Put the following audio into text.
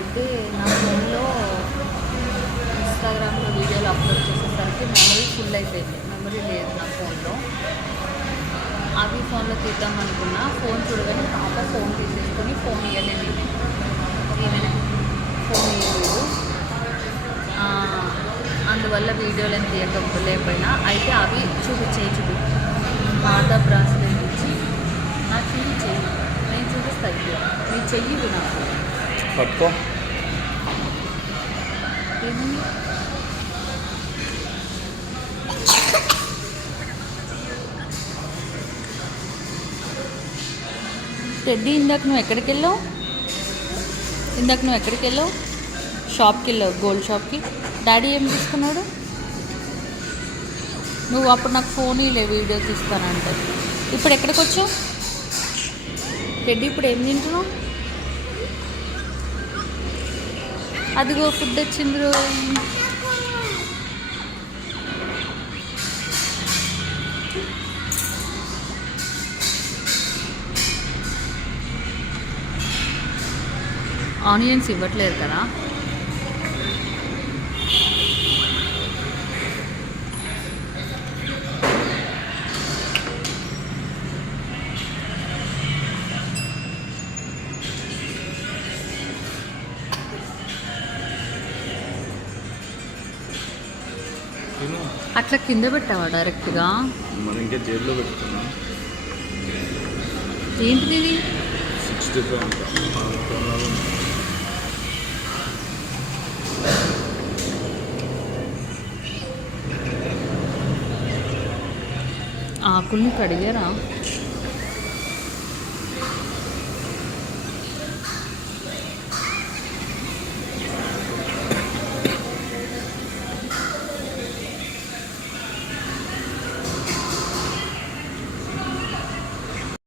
అయితే నా ఫోన్లో ఇన్స్టాగ్రామ్లో వీడియోలు అప్లోడ్ చేసేసరికి మెమరీ ఫుల్ అయిపోయింది. మెమరీ లేదు నా ఫోన్లో. అవి ఫోన్లో తీద్దాం అనుకున్నా, ఫోన్ చూడగానే పాప ఫోన్ తీసేసుకొని ఫోన్ ఇవ్వలేదు. ఈమెనే ఫోన్ ఇవ్వలేదు. అందువల్ల వీడియోలను తీయకపోలేకపోయినా అయితే అవి చూపి పాత బ్రాస్లెట్ ఇచ్చి నాకు చెయ్యి నేను చూపిస్తాను. నీ చెయ్యి నాకు పట్టుకో. ఏమని టెడ్డీ ఇందాక నువ్వు ఎక్కడికి వెళ్ళావు? షాప్కి వెళ్ళావు, గోల్డ్ షాప్కి. డాడీ ఏం తీసుకున్నాడు? నువ్వు అప్పుడు నాకు ఫోన్ ఇలే వీడియో తీస్తానంటే. ఇప్పుడు ఎక్కడికి వచ్చావు టెడ్డీ? ఇప్పుడు ఏం తింటున్నావు? అదిగో ఫుడ్ వచ్చింది రోజు. ఆనియన్స్ ఇవ్వట్లేదు కదా. అట్లా కింద పెట్టావా డైరెక్ట్గా? మరి ఇంకా జైల్లో పెట్టుకున్నా. ఏంటిది ఇది? 65 ఆకుల్ని కడిగారా?